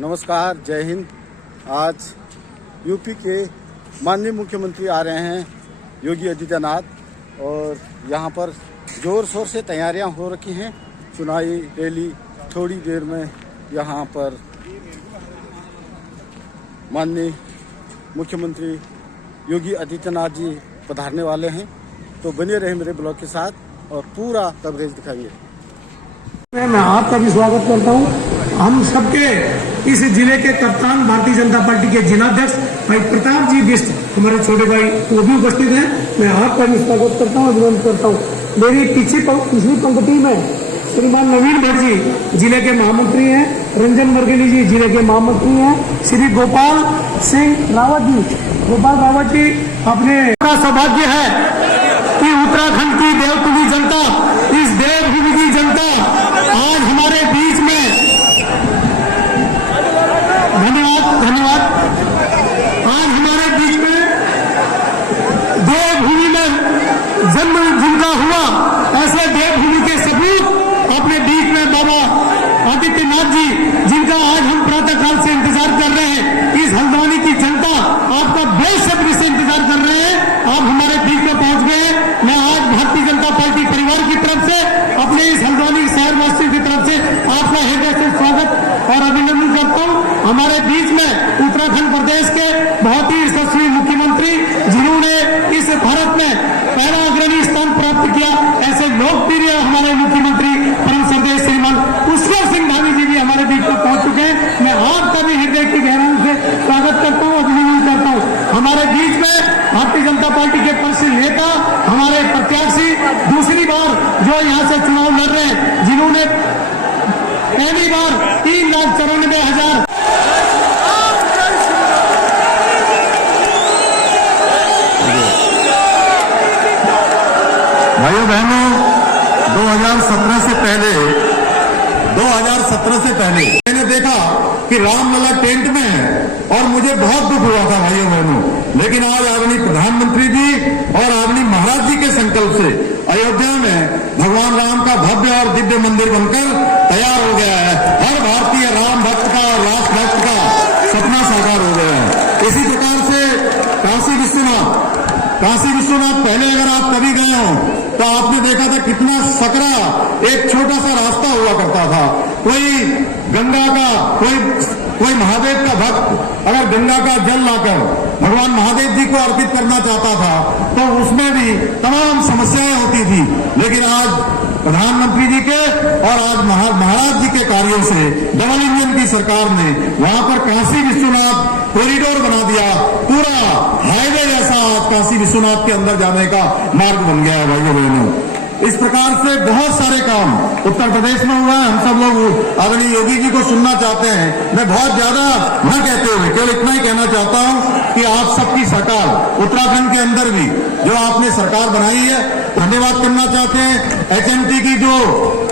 नमस्कार, जय हिंद। आज यूपी के माननीय मुख्यमंत्री आ रहे हैं योगी आदित्यनाथ, और यहाँ पर जोर शोर से तैयारियां हो रखी हैं। चुनावी रैली थोड़ी देर में यहाँ पर माननीय मुख्यमंत्री योगी आदित्यनाथ जी पधारने वाले हैं, तो बने रहे मेरे ब्लॉग के साथ और पूरा कवरेज दिखाएंगे। मैं आपका भी स्वागत करता हूं। हम सबके इस जिले के कप्तान भारतीय जनता पार्टी के जिलाध्यक्ष भाई प्रताप जी बिष्ट, हमारे छोटे भाई, वो भी उपस्थित हैं। मैं आपका भी स्वागत करता हूं, अभिनंदन करता हूं। मेरी पिछली पंक्ति में श्रीमान नवीन भट्ट जी जिले के महामंत्री हैं, रंजन मरगेली जी जिले के महामंत्री हैं, श्री गोपाल सिंह रावत जी अपने का सौभाग्य है कि उत्तराखंड की देवतुल्य जनता, इस देवभूमि की जनता आज हमारे बीच में, धन्यवाद, आज हमारे बीच में देवभूमि में जन्म जिनका हुआ, ऐसे देवभूमि के सबूत अपने बीच में बाबा आदित्यनाथ जी, जिनका आज हम प्रातः काल से इंतजार कर रहे हैं। इस हल्द्वानी की जनता आपका बेसब्री से इंतजार कर रहे हैं। आप हमारे बीच में पहुंच गए। मैं आज भारतीय जनता पार्टी परिवार की तरफ से, अपने इस हल्द्वानी शहरवासी की तरफ से आपका हृदय से स्वागत और अभिनंदन करता हूं। हमारे बीच में उत्तराखंड प्रदेश के बहुत ही यशस्वी मुख्यमंत्री, जिन्होंने इस भारत में पहला अग्रणी स्थान प्राप्त किया, ऐसे लोकप्रिय हमारे मुख्यमंत्री परम श्रद्धेय श्रीमान पुष्कर सिंह धामी जी भी हमारे बीच में पहुंच चुके हैं। मैं आपका भी हृदय की गहराई से स्वागत करता हूं, अभिनंदन करता हूं। हमारे बीच में भारतीय जनता पार्टी के परिषद नेता, हमारे प्रत्याशी, दूसरी बार जो यहाँ से चुनाव लड़ रहे हैं, जिन्होंने पहली बार 3,94,000 भाइयों बहनों, 2017 से पहले मैंने देखा कि रामलला टेंट में है और मुझे बहुत दुख हुआ था भाइयों बहनों। लेकिन आज आदरणीय प्रधानमंत्री जी और आदरणीय महाराज जी के संकल्प से अयोध्या में भगवान राम का भव्य और दिव्य मंदिर बनकर तैयार हो गया है। हर भारतीय राम भक्त का और राष्ट्र भक्त का सपना साकार हो गया है। इसी प्रकार से काशी विश्वनाथ पहले अगर आप कभी गए हो तो आपने देखा था कितना सकरा एक छोटा सा रास्ता हुआ करता था। कोई गंगा का, कोई महादेव का भक्त अगर गंगा का जल लाकर भगवान महादेव जी को अर्पित करना चाहता था तो उसमें भी तमाम समस्याएं होती थी। लेकिन आज प्रधानमंत्री जी के और आज महाराज जी के कार्यों से डबल इंजन की सरकार ने वहां पर काशी विश्वनाथ कॉरिडोर बना दिया। पूरा हाईवे जैसा आज काशी विश्वनाथ के अंदर जाने का मार्ग बन गया है भाइयों बहनों। इस प्रकार से बहुत सारे काम उत्तर प्रदेश में हुआ है। हम सब लोग आदरणीय योगी जी को सुनना चाहते हैं। मैं बहुत ज्यादा न कहते हुए केवल इतना ही कहना चाहता हूं कि आप सबकी सरकार उत्तराखंड के अंदर भी जो आपने सरकार बनाई है, धन्यवाद करना चाहते हैं। HMT की जो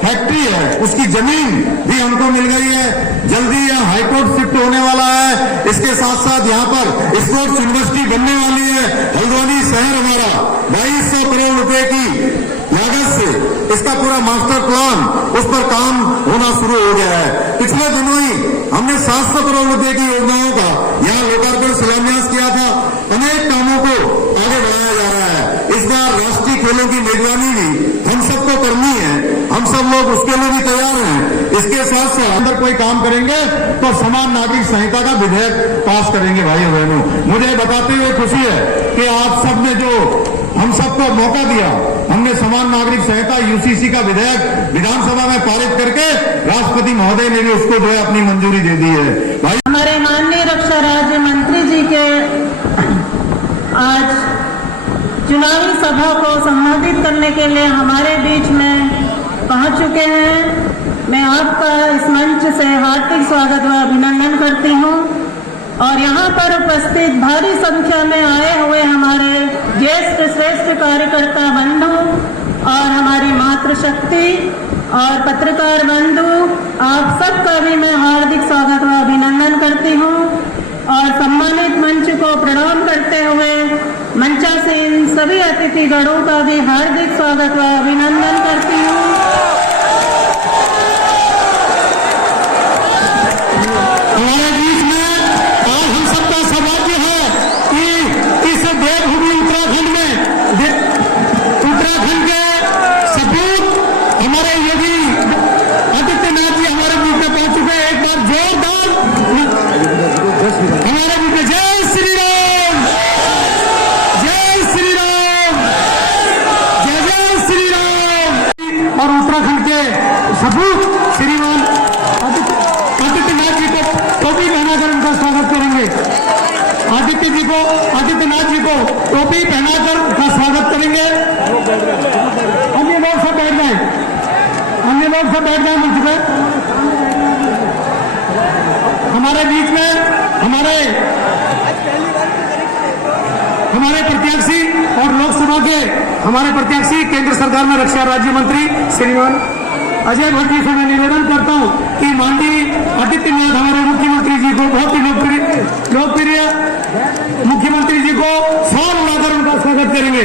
फैक्ट्री है उसकी जमीन भी हमको मिल गई है। जल्दी यहाँ हाईकोर्ट शिफ्ट होने वाला है। इसके साथ साथ यहाँ पर स्पोर्ट्स यूनिवर्सिटी बनने वाली है। हल्द्वानी शहर हमारा 2200 करोड़ रुपए की लागत से इसका पूरा मास्टर प्लान, उस पर काम होना शुरू हो गया है। पिछले दिनों ही हमने 700 करोड़ रुपए की योजनाओं का यहाँ लोकार्पण शिलान्यास किया था। अनेक कामों को आगे बढ़ाया जा रहा है। इस बार राष्ट्रीय खेलों की मेजबानी भी हम सबको करनी है। हम सब लोग उसके लिए भी तैयार हैं। इसके साथ साथ अंदर कोई काम करेंगे तो समान नागरिक संहिता का विधेयक पास करेंगे भाइयों बहनों। मुझे बताते हुए खुशी है कि आप सब ने जो हम सबको मौका दिया, हमने समान नागरिक संहिता UCC का विधेयक विधानसभा में पारित करके राष्ट्रपति महोदय ने भी उसको जो है अपनी मंजूरी दे दी है। भाई हमारे माननीय रक्षा राज्य मंत्री जी के आज चुनावी सभा को संबोधित करने के लिए हमारे बीच में पहुंच चुके हैं। मैं आपका इस मंच से हार्दिक स्वागत व अभिनंदन करती हूं और यहाँ पर उपस्थित भारी संख्या में आए हुए हमारे ज्येष्ठ श्रेष्ठ कार्यकर्ता बंधु और हमारी मातृशक्ति और पत्रकार बंधु, आप सबका भी मैं हार्दिक स्वागत व अभिनंदन करती हूँ और सम्मानित मंच को प्रणाम करते हुए मंचासीन सभी अतिथिगणों का भी हार्दिक स्वागत व अभिनंदन करती हूँ। टोपी पहनाकर उनका स्वागत करेंगे। अन्य लोग सब बैठ जाए, अन्य लोग सब बैठ जाए मंच पे। हमारे बीच में हमारे प्रत्याशी और लोकसभा के हमारे प्रत्याशी केंद्र सरकार में रक्षा राज्य मंत्री श्रीमान अजय भट्ट जी से मैं निवेदन करता हूं कि माननीय आदित्यनाथ हमारे मुख्यमंत्री जी को, बहुत ही लोकप्रिय मुख्यमंत्री जी को फॉल उड़ाकर उनका स्वागत करेंगे।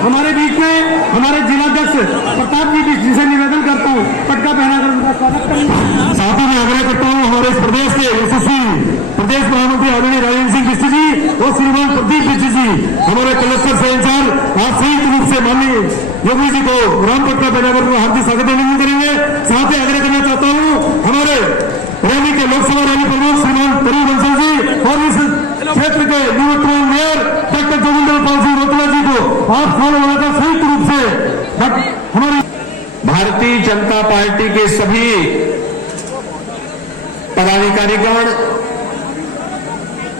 हमारे बीच में हमारे जिलाध्यक्ष प्रताप जी से निवेदन करता हूं पटका पहनाकर उनका स्वागत करेंगे। साथ ही मैं आग्रह करता हूं हमारे प्रदेश के यशस्वी प्रदेश महामंत्री आदरणीय राजेंद्र सिंह बिष्ट जी और श्रीमान प्रदीप बिष्ट जी, हमारे कलेक्टर से इंचार्ज, आज संयुक्त रूप से माननीय योगी जी को राम पटका पहनाकर हार्दिक स्वागत करेंगे। साथ ही आग्रह करना चाहता हूं हमारे रैली के लोकसभा रैली प्रमुख श्रीमान तरुण बंसल जी और इस क्षेत्र के निवर्तमान मेयर डॉक्टर जोगिंदर पाल सिंह रोतला जी को आप फॉलो बनाकर संयुक्त रूप से हमारी भारतीय जनता पार्टी के सभी पदाधिकारीगण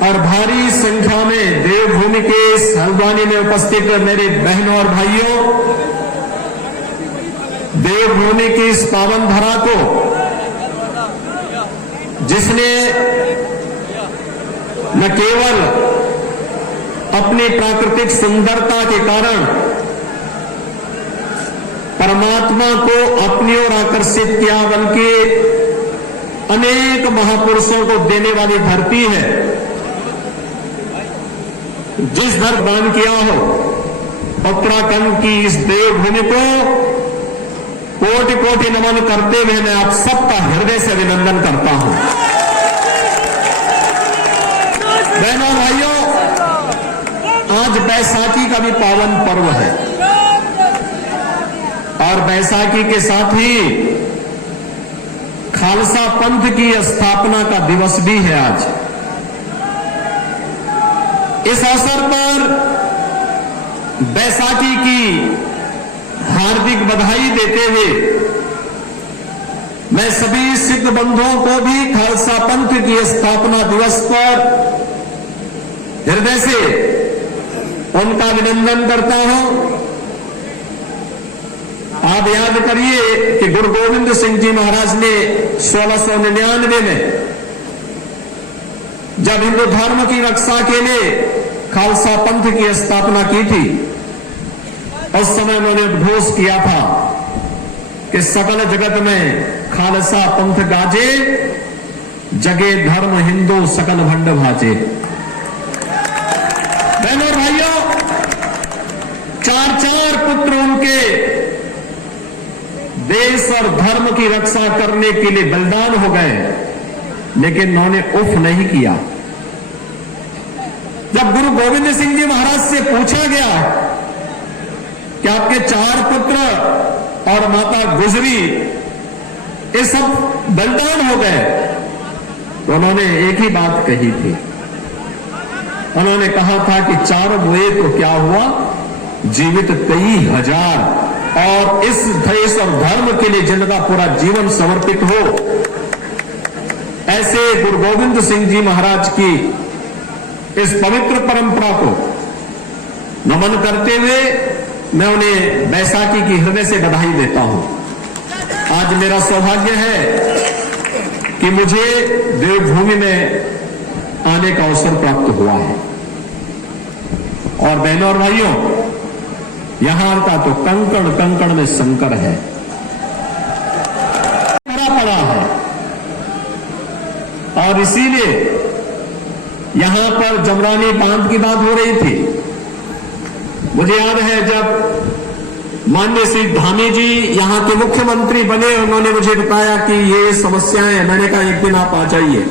और भारी संख्या में देवभूमि के इस हल्द्वानी में उपस्थित मेरे बहनों और भाइयों, देवभूमि की इस पावन धरा को जिसने न केवल अपनी प्राकृतिक सुंदरता के कारण परमात्मा को अपनी ओर आकर्षित किया, बल्कि अनेक महापुरुषों को देने वाली धरती है। जिस धर दान किया हो उत्तराखंड की इस देवभूमि को कोटि कोटि नमन करते हुए मैं आप सबका हृदय से अभिनंदन करता हूं। बहनों भाइयों, आज बैसाखी का भी पावन पर्व है और बैसाखी के साथ ही खालसा पंथ की स्थापना का दिवस भी है आज। इस अवसर पर बैसाखी की हार्दिक बधाई देते हुए मैं सभी सिख बंधुओं को भी खालसा पंथ की स्थापना दिवस पर हृदय से उनका अभिनंदन करता हूं। आप याद करिए कि गुरु गोविंद सिंह जी महाराज ने 1699 में जब हिंदू धर्म की रक्षा के लिए खालसा पंथ की स्थापना की थी, उस समय उन्होंने उद्घोष किया था कि सकल जगत में खालसा पंथ गाजे, जगे धर्म हिंदू सकल भंड भाजे। बहनों और भाइयों, चार पुत्र उनके देश और धर्म की रक्षा करने के लिए बलिदान हो गए, लेकिन उन्होंने उफ नहीं किया। जब गुरु गोविंद सिंह जी महाराज से पूछा गया कि आपके 4 पुत्र और माता गुजरी ये सब बलिदान हो गए, तो उन्होंने एक ही बात कही थी। उन्होंने कहा था कि 4 हुए तो क्या हुआ, जीवित 23,000, और इस देश और धर्म के लिए जिनका पूरा जीवन समर्पित हो, ऐसे गुरु गोविंद सिंह जी महाराज की इस पवित्र परंपरा को नमन करते हुए मैं उन्हें बैसाखी की हृदय से बधाई देता हूं। आज मेरा सौभाग्य है कि मुझे देवभूमि में आने का अवसर प्राप्त हुआ है। और बहनों और भाइयों, यहां का तो कंकण कंकण में संकर है, पड़ा है, और इसीलिए यहां पर जमरानी बांध की बात हो रही थी। मुझे याद है जब माननीय श्री धामी जी यहां के मुख्यमंत्री बने, उन्होंने मुझे बताया कि ये समस्याएं, मैंने कहा एक दिन आप आ जाइए,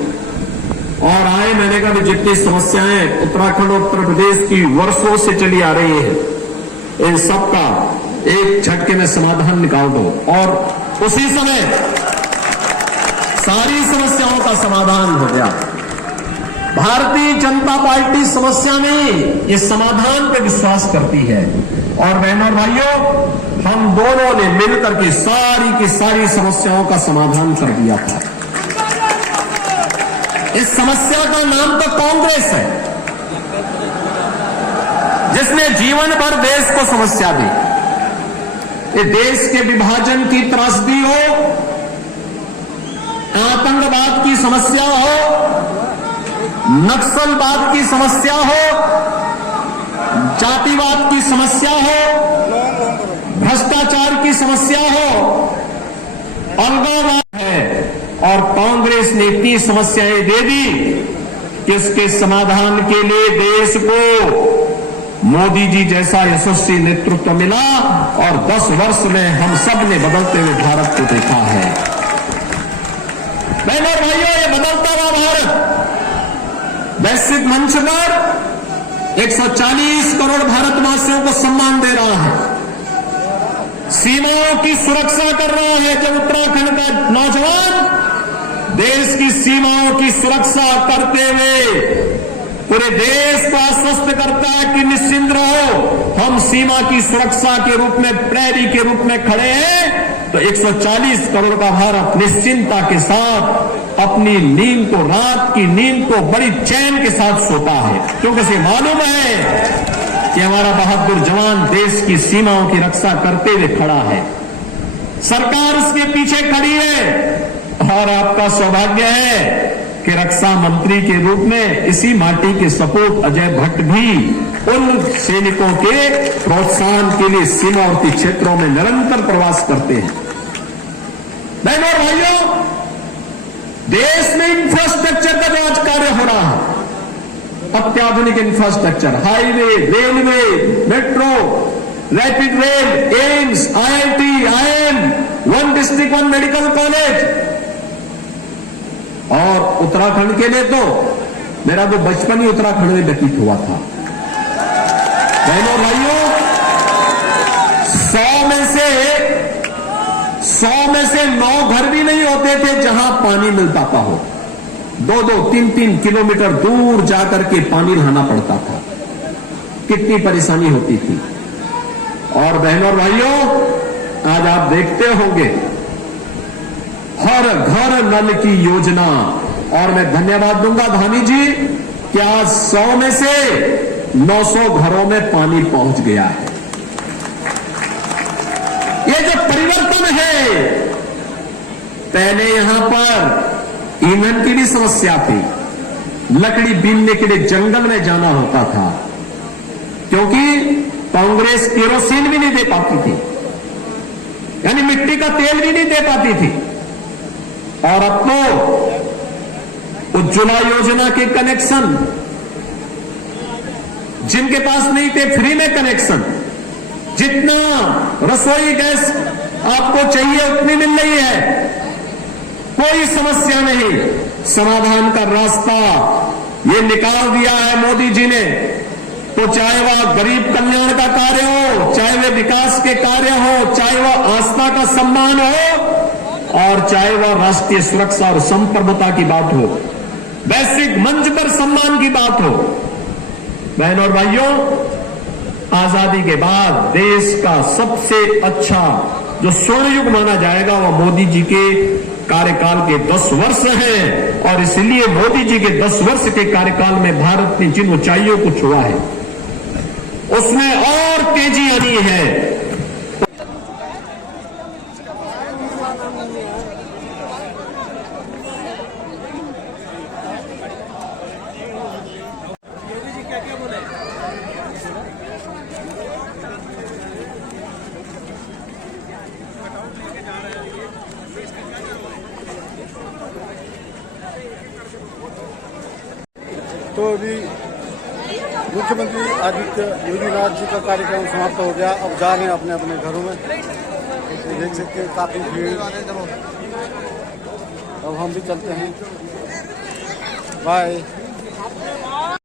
और आए। मैंने कहा जितनी समस्याएं उत्तराखंड और उत्तर प्रदेश की वर्षों से चली आ रही है, इन सब का एक झटके में समाधान निकाल दो। और उसी समय सारी समस्याओं का समाधान हो गया। भारतीय जनता पार्टी समस्या में इस समाधान पर विश्वास करती है, और बहनों और भाइयों, हम दोनों ने मिलकर के सारी की सारी समस्याओं का समाधान कर दिया था। इस समस्या का नाम तो कांग्रेस है, जिसने जीवन भर देश को समस्या दी। ये देश के विभाजन की त्रासदी हो, आतंकवाद की समस्या हो, नक्सलवाद की समस्या हो, जातिवाद की समस्या हो, भ्रष्टाचार की समस्या हो, अलगाववाद है, और कांग्रेस ने इतनी समस्याएं दे दी कि इसके समाधान के लिए देश को मोदी जी जैसा यशस्वी नेतृत्व मिला, और 10 वर्ष में हम सब ने बदलते हुए भारत को देखा है। बहनों और भाइयों, ये बदलता हुआ भारत वैश्विक मंच पर 140 करोड़ भारतवासियों को सम्मान दे रहा है, सीमाओं की सुरक्षा कर रहा है। जब उत्तराखंड का नौजवान देश की सीमाओं की सुरक्षा करते हुए पूरे देश को आश्वस्त करता है कि निश्चिंत रहो, हम सीमा की सुरक्षा के रूप में प्रहरी के रूप में खड़े हैं, तो 140 करोड़ का भारत निश्चिंतता के साथ अपनी नींद को, रात की नींद को बड़ी चैन के साथ सोता है, क्योंकि इसे मालूम है कि हमारा बहादुर जवान देश की सीमाओं की रक्षा करते हुए खड़ा है। सरकार उसके पीछे खड़ी है, और आपका सौभाग्य है कि रक्षा मंत्री के रूप में इसी माटी के सपूत अजय भट्ट भी उन सैनिकों के प्रोत्साहन के लिए सीमावर्ती क्षेत्रों में निरंतर प्रवास करते हैं। बहनों और भाइयों, देश में इंफ्रास्ट्रक्चर का जो आज कार्य हो रहा है, अत्याधुनिक infrastructure, highway, railway, metro, rapid rail, AIIMS, IIT, IIM, 1 district 1 medical college, और उत्तराखंड के लिए तो मेरा तो बचपन ही उत्तराखंड में व्यतीत हुआ था। बहनों भाइयों, 100 में से 9 घर भी नहीं होते थे जहां पानी मिल पाता हो। 2-2, 3-3 किलोमीटर दूर जाकर के पानी लाना पड़ता था। कितनी परेशानी होती थी। और बहनों और भाइयों, आज आप देखते होंगे हर घर नल की योजना, और मैं धन्यवाद दूंगा धानी जी कि आज 100 में से 900 घरों में पानी पहुंच गया है। ये जो परिवर्तन है, पहले यहां पर ईंधन की भी समस्या थी, लकड़ी बीनने के लिए जंगल में जाना होता था, क्योंकि कांग्रेस केरोसिन भी नहीं दे पाती थी, यानी मिट्टी का तेल भी नहीं दे पाती थी। और अब तो उज्ज्वला योजना के कनेक्शन, जिनके पास नहीं थे फ्री में कनेक्शन, जितना रसोई गैस आपको चाहिए उतनी मिल रही है, कोई समस्या नहीं। समाधान का रास्ता ये निकाल दिया है मोदी जी ने, तो चाहे वह गरीब कल्याण का कार्य हो, चाहे वह विकास के कार्य हो, चाहे वह आस्था का सम्मान हो, और चाहे वह राष्ट्रीय सुरक्षा और संप्रभुता की बात हो, वैश्विक मंच पर सम्मान की बात हो। बहनों और भाइयों, आजादी के बाद देश का सबसे अच्छा जो स्वर्ण युग माना जाएगा वह मोदी जी के कार्यकाल के 10 वर्ष हैं, और इसलिए मोदी जी के 10 वर्ष के कार्यकाल में भारत ने जिन ऊंचाइयों को छुआ है उसमें और तेजी आनी है। तो अभी मुख्यमंत्री आदित्य योगीनाथ जी का कार्यक्रम समाप्त हो गया। अब जा रहे हैं अपने अपने घरों में। तो देख सकते हैं काफ़ी भीड़। अब हम भी चलते हैं। बाय।